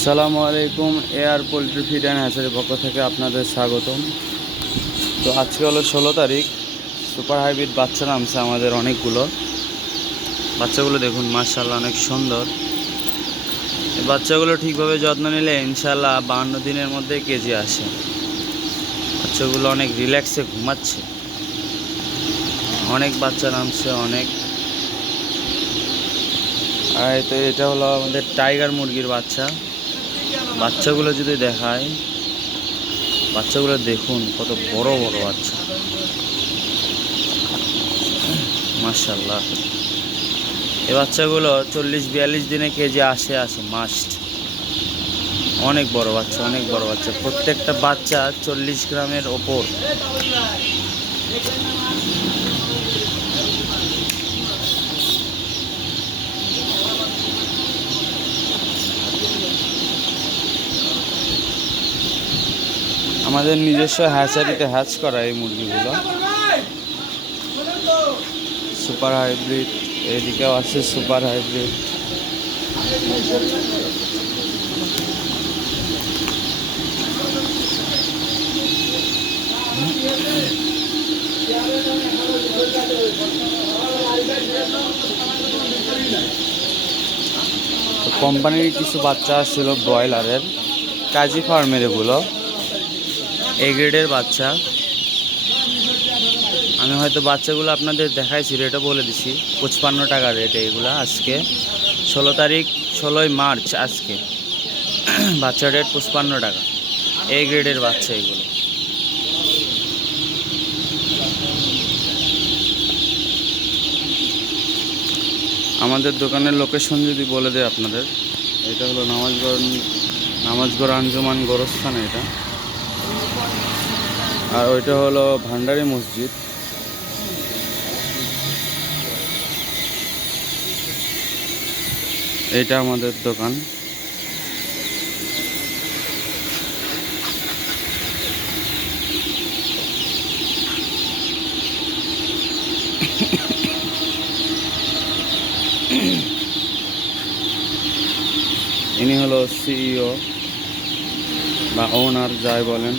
আসসালামু আলাইকুম, air poultry feed and হ্যাচারির পক্ষ থেকে আপনাদের স্বাগতম। তো আজকে হলো ষোলো তারিখ, সুপার হাইব্রিড বাচ্চা নামছে আমাদের অনেকগুলো। বাচ্চাগুলো দেখুন মার্শাল্লাহ অনেক সুন্দর। বাচ্চাগুলো ঠিকভাবে যত্ন নিলে ইনশাল্লাহ বাহান্ন দিনের মধ্যে কেজি আসে। বাচ্চাগুলো অনেক রিল্যাক্সে ঘুমাচ্ছে। অনেক বাচ্চা নামছে, অনেক। আর তো এটা হলো আমাদের টাইগার মুরগির বাচ্চা। বাচ্চাগুলো যদি দেখায়, বাচ্চাগুলো দেখুন, কত বড় বড় বাচ্চা। মার্শাল্লাহ এই বাচ্চাগুলো চল্লিশ বিয়াল্লিশ দিনে কেজি আসে আসে মাস্ট অনেক বড় বাচ্চা, অনেক বড় বাচ্চা। প্রত্যেকটা বাচ্চা চল্লিশ গ্রামের ওপর। আমাদের নিজস্ব হ্যাচারিতে হ্যাচ করা এই মুরগিগুলো। সুপার হাইব্রিড এদিকেও আছে সুপার হাইব্রিড কোম্পানির কিছু বাচ্চা আসছিল ব্রয়লারের কাজী ফার্মের এগুলো এ গ্রেডের বাচ্চা। আমি হয়তো বাচ্চাগুলো আপনাদের দেখাইছি রেটও বলে দিছি। পঁচপান্ন টাকা রেট এগুলো আজকে। ষোলো তারিখ, ষোলোই মার্চ আজকে। বাচ্চা রেট পঁচপান্ন টাকা। এ গ্রেডের বাচ্চা এগুলো। আমাদের দোকানের লোকেশন যদি বলে দেয় আপনাদের, এটা হলো নামাজগড় নামাজগড় আঞ্জুমান গোরস্থান এটা। আর ওইটা হলো ভান্ডারি মসজিদ। এটা আমাদের দোকান। ইনি হলো সিইও বা ওনার যাই বলেন।